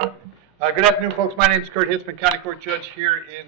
Good afternoon, folks. My name is Kurt Hitzemann, County Court Judge here in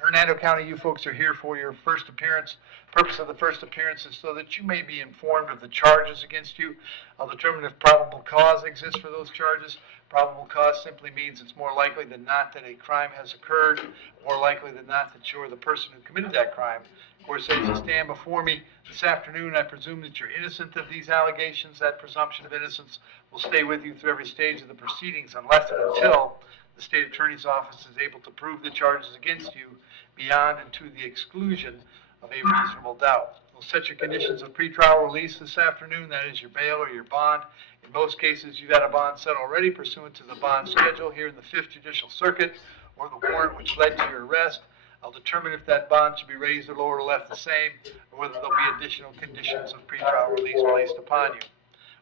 Hernando County. You folks are here for your first appearance. Purpose of the first appearance is so that you may be informed of the charges against you. I'll determine if probable cause exists for those charges. Probable cause simply means it's more likely than not that a crime has occurred, more likely than not that you're the person who committed that crime. Of course, as you stand before me this afternoon, I presume that you're innocent of these allegations. That presumption of innocence will stay with you through every stage of the proceedings unless and until the state attorney's office is able to prove the charges against you beyond and to the exclusion of a reasonable doubt. We'll set your conditions of pretrial release this afternoon. That is your bail or your bond. In most cases, you've had a bond set already pursuant to the bond schedule here in the 5th Judicial Circuit or the warrant which led to your arrest. I'll determine if that bond should be raised or lowered or left the same, or whether there'll be additional conditions of pretrial release placed upon you.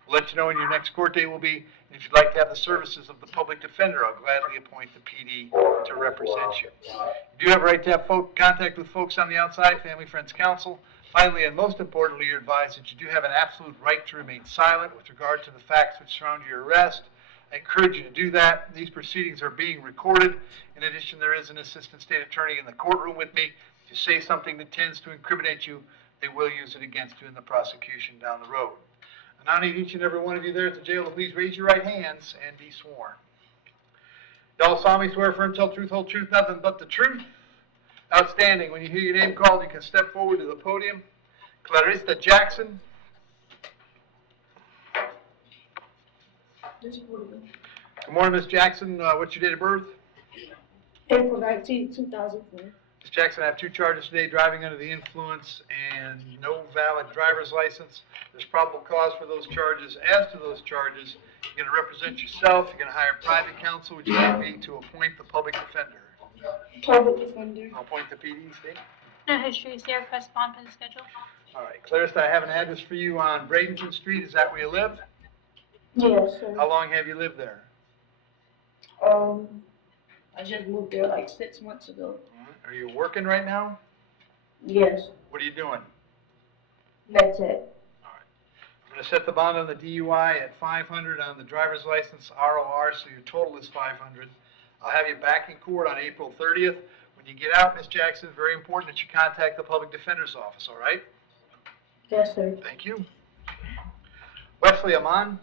We'll let you know when your next court date will be, and if you'd like to have the services of the public defender, I'll gladly appoint the PD to represent you. You do have a right to have contact with folks on the outside, family, friends, counsel. Finally, and most importantly, you're advised that you do have an absolute right to remain silent with regard to the facts which surround your arrest. I encourage you to do that. These proceedings are being recorded. In addition, there is an assistant state attorney in the courtroom with me. If you say something that tends to incriminate you, they will use it against you in the prosecution down the road. And I need each and every one of you there at the jail to please raise your right hands and be sworn. Y'all solemnly swear firm, tell truth, whole truth, nothing but the truth. Outstanding. When you hear your name called, you can step forward to the podium. Clarissa Jackson. Good morning, Ms. Jackson. What's your date of birth? April 19, 2004. Ms. Jackson, I have 2 charges today, driving under the influence and no valid driver's license. There's probable cause for those charges. As to those charges, you're going to represent yourself. You're going to hire private counsel, which would be to appoint the public defender. Public defender. I'll appoint the PD, State. No history, Sarah correspond to the schedule. All right. Clarissa, I have an address for you on Bradenton Street. Is that where you live? Yes, sir. How long have you lived there? I just moved there like 6 months ago. Are you working right now? Yes. What are you doing? That's it. All right. I'm going to set the bond on the DUI at $500, on the driver's license ROR, so your total is $500. I'll have you back in court on April 30th. When you get out, Ms. Jackson, very important that you contact the public defender's office, all right? Yes, sir. Thank you. Wesley Amon.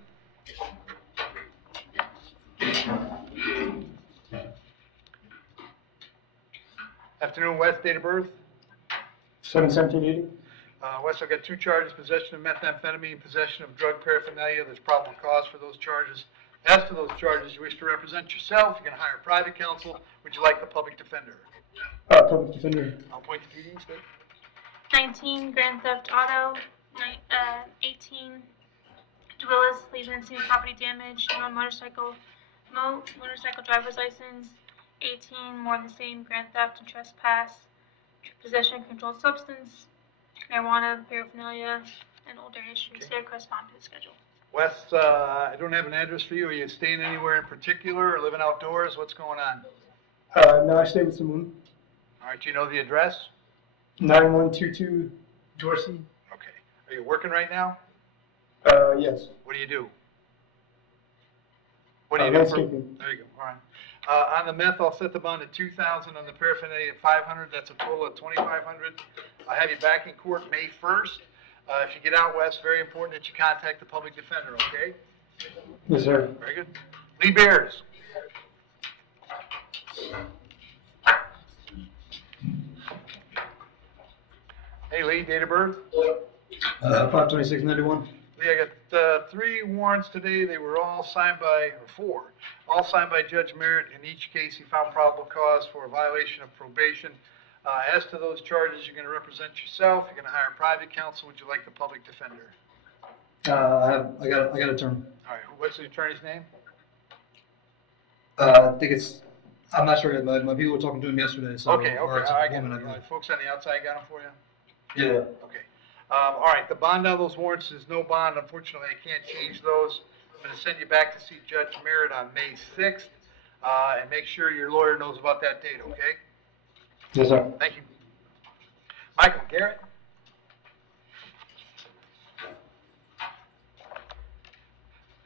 Afternoon, Wes. Date of birth? 7/17/80. Wes, I've got 2 charges: possession of methamphetamine, possession of drug paraphernalia. There's probable cause for those charges. As to those charges, you wish to represent yourself. You're going to hire private counsel. Would you like the public defender? Public defender. I'll appoint the PD, State. 19, grand theft auto. 18, Willis, leaving and seeing property damage. Motorcycle driver's license. 18, more of the same, grand theft and trespass. Possession of controlled substance. Marijuana, paraphernalia, and older history. Okay. Sarah correspond to the schedule. Wes, I don't have an address for you. Are you staying anywhere in particular or living outdoors? What's going on? No, I stay with someone. All right, do you know the address? 9122 Dorsey. Okay. Are you working right now? Yes. What do you do? What do you do? Landscaping. There you go. All right. On the meth, I'll set the bond at $2,000. On the paraphernalia at $500. That's a total of $2,500. I'll have you back in court May 1st. If you get out, Wes, very important that you contact the public defender, okay? Yes, sir. Very good. Lee Bears. Hey, Lee, date of birth? 5/26/91. Lee, I got 3 warrants today. They were all signed by, or 4, all signed by Judge Merritt. In each case, he found probable cause for a violation of probation. As to those charges, you're going to represent yourself. You're going to hire private counsel. Would you like the public defender? I got a term. All right. What's the attorney's name? I think it's. I'm not sure. My people were talking to him yesterday. So Okay. All right. I Folks on the outside got them for you? Yeah. Okay. All right. The bond on those warrants is no bond. Unfortunately, I can't change those. I'm going to send you back to see Judge Merritt on May 6th. And make sure your lawyer knows about that date, okay? Yes, sir. Thank you. Michael Garrett.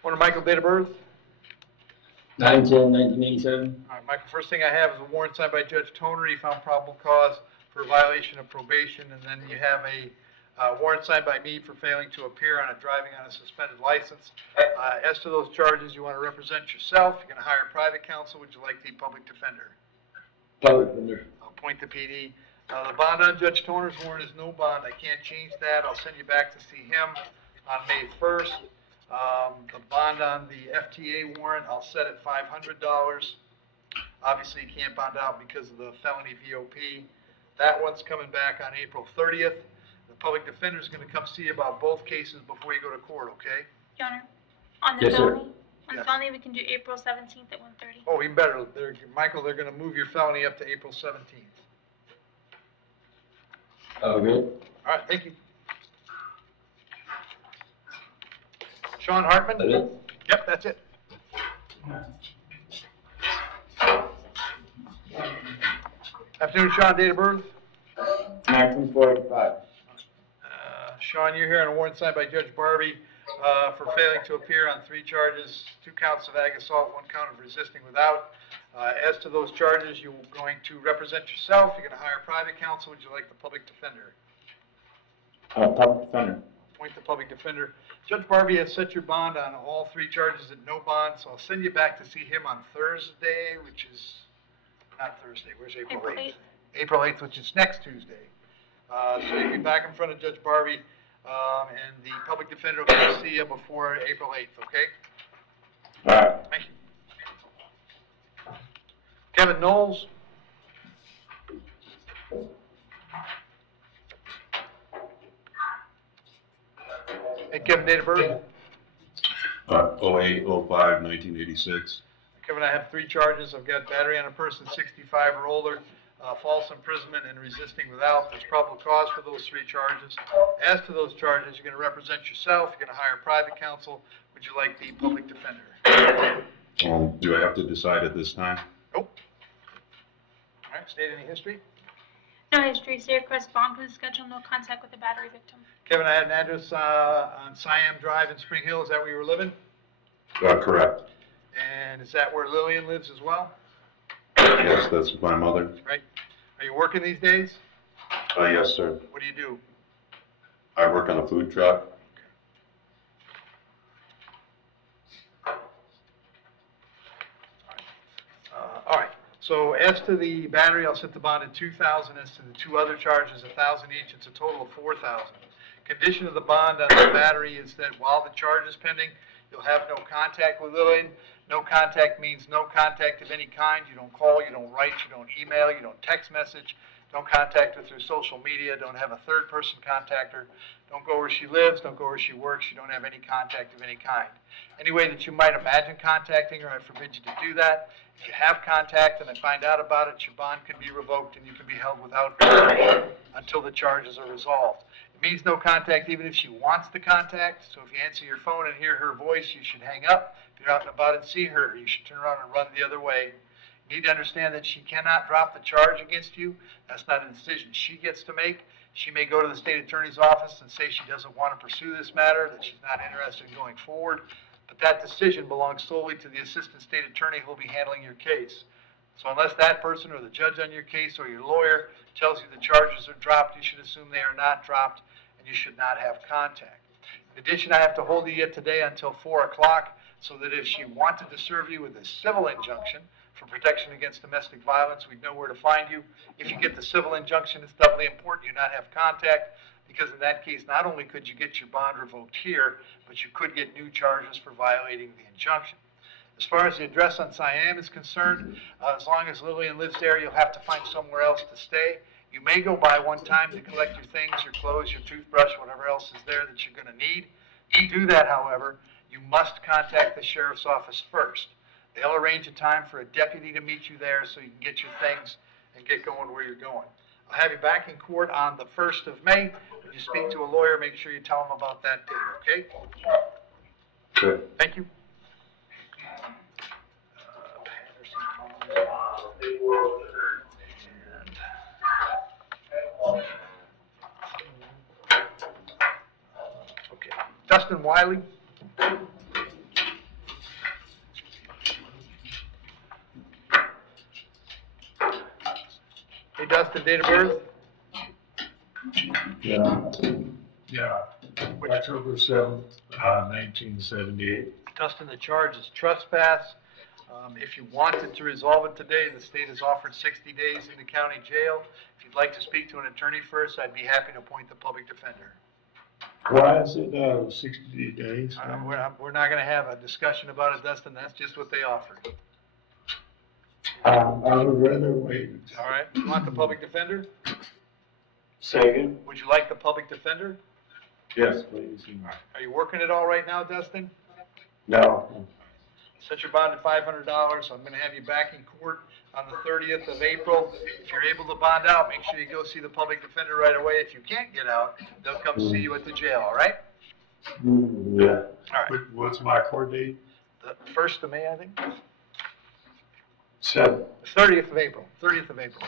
Morning, Michael. Date of birth? 9/10/1987. All right, Michael, first thing I have is a warrant signed by Judge Toner. He found probable cause for violation of probation, and then you have a warrant signed by me for failing to appear on a driving on a suspended license. As to those charges, you want to represent yourself. You're going to hire private counsel. Would you like the public defender? Public defender. I'll appoint the PD. The bond on Judge Toner's warrant is no bond. I can't change that. I'll send you back to see him on May 1st. The bond on the FTA warrant, I'll set at $500. Obviously, you can't bond out because of the felony VOP. That one's coming back on April 30th. The public defender is going to come see you about both cases before you go to court, okay? Your Honor, on the Yes, sir. felony, on Yes. felony, we can do April 17th at 1:30. Oh, even better. Michael, they're going to move your felony up to April 17th. Okay. All right, thank you. Sean Hartman? That it? Yep, that's it. Afternoon, Sean, date of birth? 1945. Sean, you're here on a warrant signed by Judge Barbie for failing to appear on 3 charges, 2 counts of ag assault, 1 count of resisting without. As to those charges, you're going to represent yourself. You're going to hire private counsel. Would you like the public defender? Public defender. Appoint the public defender. Judge Barbie has set your bond on all 3 charges at no bond, so I'll send you back to see him on Thursday, which is not Thursday. Where's April 8th? April 8th, which is next Tuesday. So you'll be back in front of Judge Barbie, and the public defender will come see you before April 8th, okay? All right. Thank you. Kevin Knowles? Hey, Kevin, date of birth? 08/05/1986. Kevin, I have 3 charges. I've got battery on a person 65 or older, false imprisonment, and resisting without. There's probable cause for those 3 charges. As to those charges, you're going to represent yourself. You're going to hire private counsel. Would you like the public defender? Do I have to decide at this time? Nope. All right, state any history? No history, stay request bond for the schedule, no contact with the battery victim. Kevin, I had an address on Siam Drive in Spring Hill. Is that where you were living? Correct. And is that where Lillian lives as well? Yes, that's my mother. Right. Are you working these days? Yes, sir. What do you do? I work on a food truck. All right. So as to the battery, I'll set the bond at $2,000. As to the 2 other charges, $1,000 each. It's a total of $4,000. Condition of the bond on the battery is that while the charge is pending, you'll have no contact with Lillian. No contact means no contact of any kind. You don't call, you don't write, you don't email, you don't text message. Don't contact her through social media. Don't have a third person contact her. Don't go where she lives. Don't go where she works. You don't have any contact of any kind. Any way that you might imagine contacting her, I forbid you to do that. If you have contact and I find out about it, your bond can be revoked and you can be held without bail until the charges are resolved. It means no contact even if she wants the contact. So if you answer your phone and hear her voice, you should hang up. If you're out and about and see her, you should turn around and run the other way. You need to understand that she cannot drop the charge against you. That's not a decision she gets to make. She may go to the state attorney's office and say she doesn't want to pursue this matter, that she's not interested in going forward. But that decision belongs solely to the assistant state attorney who will be handling your case. So unless that person or the judge on your case or your lawyer tells you the charges are dropped, you should assume they are not dropped and you should not have contact. In addition, I have to hold you yet today until 4 o'clock so that if she wanted to serve you with a civil injunction for protection against domestic violence, we'd know where to find you. If you get the civil injunction, it's doubly important you not have contact, because in that case, not only could you get your bond revoked here, but you could get new charges for violating the injunction. As far as the address on Siam is concerned, as long as Lillian lives there, you'll have to find somewhere else to stay. You may go by one time to collect your things, your clothes, your toothbrush, whatever else is there that you're going to need. To do that, however, you must contact the sheriff's office first. They'll arrange a time for a deputy to meet you there so you can get your things and get going where you're going. I'll have you back in court on the 1st of May. When you speak to a lawyer, make sure you tell them about that date, okay? Good. Thank you. Okay, Dustin Wiley. Hey, Dustin, date of birth? Yeah, October 7th, 1978. Dustin, the charge is trespass. If you wanted to resolve it today, the state has offered 60 days in the county jail. If you'd like to speak to an attorney first, I'd be happy to appoint the public defender. Why is it 60 days? We're not gonna have a discussion about it, Dustin, that's just what they offered. I would rather wait. All right, you want the public defender? Second? Would you like the public defender? Yes, please. Are you working it all right now, Dustin? No. Set your bond at $500. I'm gonna have you back in court on the 30th of April. If you're able to bond out, make sure you go see the public defender right away. If you can't get out, they'll come see you at the jail, all right? Yeah. All right. What's my court date? The 1st of May, I think? 7th. The 30th of April, 30th of April.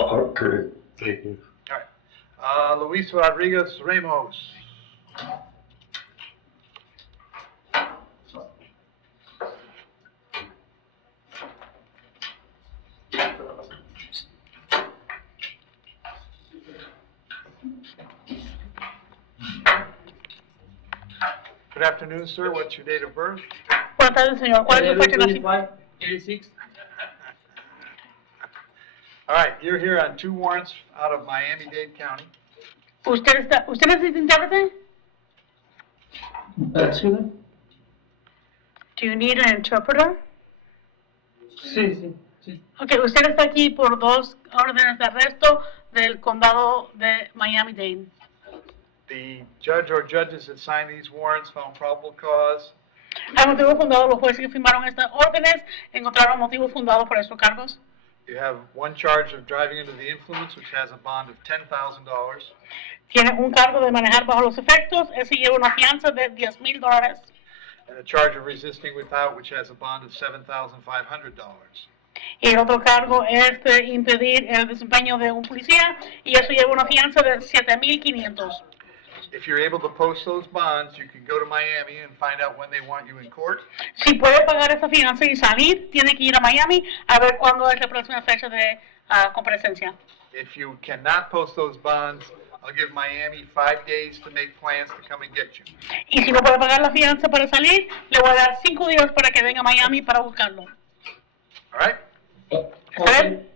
Okay, thank you. All right. Luis Rodriguez Ramos. Good afternoon, sir. What's your date of birth? Buenas tardes, señor. ¿Cuál es su fecha de nacimiento? 86. All right, you're here on 2 warrants out of Miami-Dade County. ¿Usted necesita intérprete? Excuse me? Do you need an interpreter? Sí. Ok, usted está aquí por 2 órdenes de arresto del condado de Miami-Dade. The judge or judges that signed these warrants found probable cause. Hay motivos fundados, los jueces que firmaron estas órdenes encontraron motivos fundados por estos cargos. You have 1 charge of driving under the influence, which has a bond of $10,000. Tiene un cargo de manejar bajo los efectos, ese lleva una fianza de $10,000. And a charge of resisting without, which has a bond of $7,500. Y el otro cargo es de impedir el desempeño de un policía, y eso lleva una fianza de $7,500. If you're able to post those bonds, you can go to Miami and find out when they want you in court. Si puede pagar esa fianza y salir, tiene que ir a Miami a ver cuándo es la próxima fecha de comparecencia. If you cannot post those bonds, I'll give Miami 5 days to make plans to come and get you. Y si no puede pagar la fianza para salir, le voy a dar 5 días para que venga a Miami para buscarlo. All right? ¿Está bien?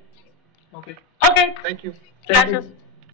Okay. Ok, Thank you. Thank you. gracias.